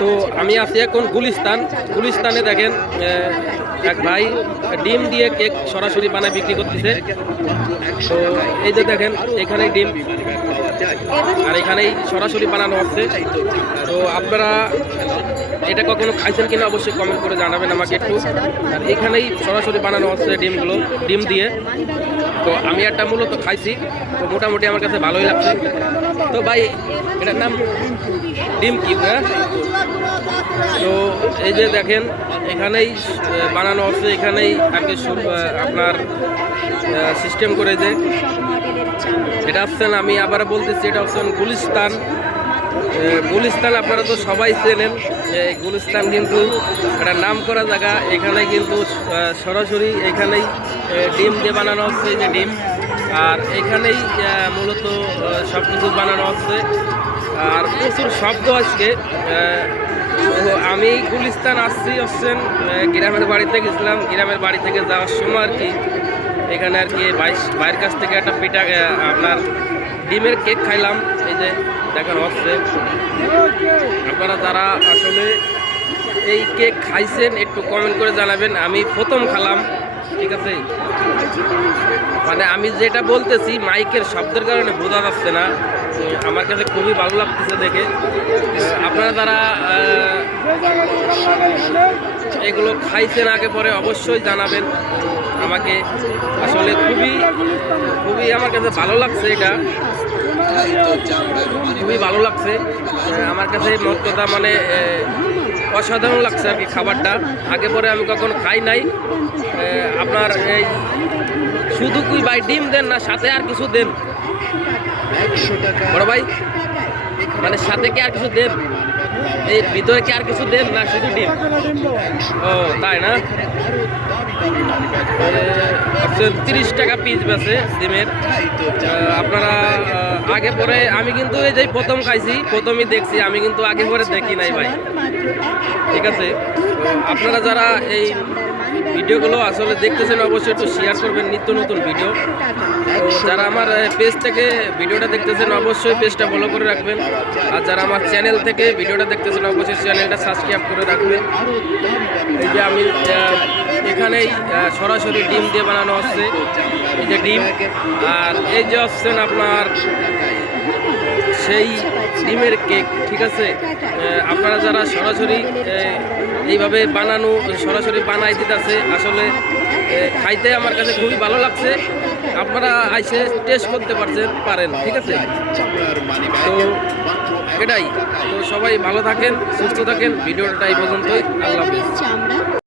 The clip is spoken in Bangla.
তো আমি আছি এখন গুলিস্তান। গুলিস্তানে দেখেন এক ভাই ডিম দিয়ে কেক সরাসরি বানায় বিক্রি করতেছে। তো এই যে দেখেন, এখানে ডিম। আর এখানেই সরাসরি বানানো হচ্ছে। তো আপনারা এটা কখনো খাইছেন কিনা অবশ্যই কমেন্ট করে জানাবেন আমাকে একটু। আর এখানেই সরাসরি বানানো হচ্ছে ডিমগুলো, ডিম দিয়ে। তো আমি একটা মূলত খাইছি, তো মোটামুটি আমার কাছে ভালোই লাগছে। তো ভাই, এটার নাম ডিম কি হ্যাঁ? তো এই যে দেখেন, এখানেই বানানো হচ্ছে, এখানেই কি আপনার সিস্টেম করে যে এটা হচ্ছেন আমি আবার বলতেছি, এটা হচ্ছেন গুলিস্তান। গুলিস্তান আপনারা তো সবাই চেনেন এই গুলিস্তান কিন্তু একটা নাম করা জায়গা। এখানে কিন্তু সরাসরি এখানেই ডিম দিয়ে বানানো হচ্ছে যে ডিম। আর এখানেই মূলত সব কিছু বানানো হচ্ছে। আর প্রচুর শব্দ আজকে। আমি গুলিস্তান আসছি হচ্ছেন গ্রামের বাড়িতে গেছিলাম। গ্রামের বাড়ি থেকে যাওয়ার সময় আর কি এখানে আর কি ভাই ভাইয়ের কাছ থেকে একটা পিঠা আপনার ডিমের কেক খাইলাম। এই যে দেখানো হচ্ছে আপনারা যারা আসলে এই কেক খাইছেন, একটু কমেন্ট করে জানাবেন। আমি প্রথম খালাম, ঠিক আছে? মানে আমি যেটা বলতেছি, মাইকের শব্দের কারণে বোঝা যাচ্ছে না। আমার কাছে খুবই ভালো লাগতেছে দেখে। আপনারা যারা এগুলো খাইছেন আগে পরে অবশ্যই জানাবেন। আমাকে আসলে খুবই খুবই আমার কাছে ভালো লাগছে এটা। খুবই ভালো লাগছে। আমার কাছে মোট কথা মানে অসাধারণ লাগছে আর কি খাবারটা। আগে পরে আমি কখনো খাই নাই। আপনার এই শুধু কুই ভাই ডিম দেন না, সাথে আর কিছু দেন? বড় ভাই মানে সাথে কি আর কিছু দেন? এই ভিতরে কি আর কিছু দেন না, শুধু ডিম? ও, তাই না? তিরিশ টাকা পিস বেছে ডিমের। আপনারা আগে পরে আমি কিন্তু এই যে প্রথম খাইছি, প্রথমই দেখছি, আমি কিন্তু আগে পরে দেখি নাই ভাই। ঠিক আছে? আপনারা যারা এই ভিডিওগুলো আসলে দেখতেছেন অবশ্যই একটু শেয়ার করবেন, নিত্য নতুন ভিডিও। তো যারা আমার পেজ থেকে ভিডিওটা দেখতেছেন অবশ্যই পেজটা ফলো করে রাখবেন। আর যারা আমার চ্যানেল থেকে ভিডিওটা দেখতেছেন অবশ্যই চ্যানেলটা সাবস্ক্রাইব করে রাখবেন। এই যে আমি এখানেই সরাসরি ডিম দিয়ে বানানো হচ্ছে। এই যে ডিম। আর এই যে হচ্ছেন আপনার, সেই ডিমের কেক, ঠিক আছে? আপনারা যারা সরাসরি এইভাবে বানানো, সরাসরি বানাই দিতেছে, আসলে খাইতে আমার কাছে খুবই ভালো লাগছে। আপনারা আইসে টেস্ট করতে পারছেন, পারেন, ঠিক আছে? তো, এটাই। তো সবাই ভালো থাকেন, সুস্থ থাকেন, ভিডিওটা এই পর্যন্তই। আল্লাহ হাফেজ।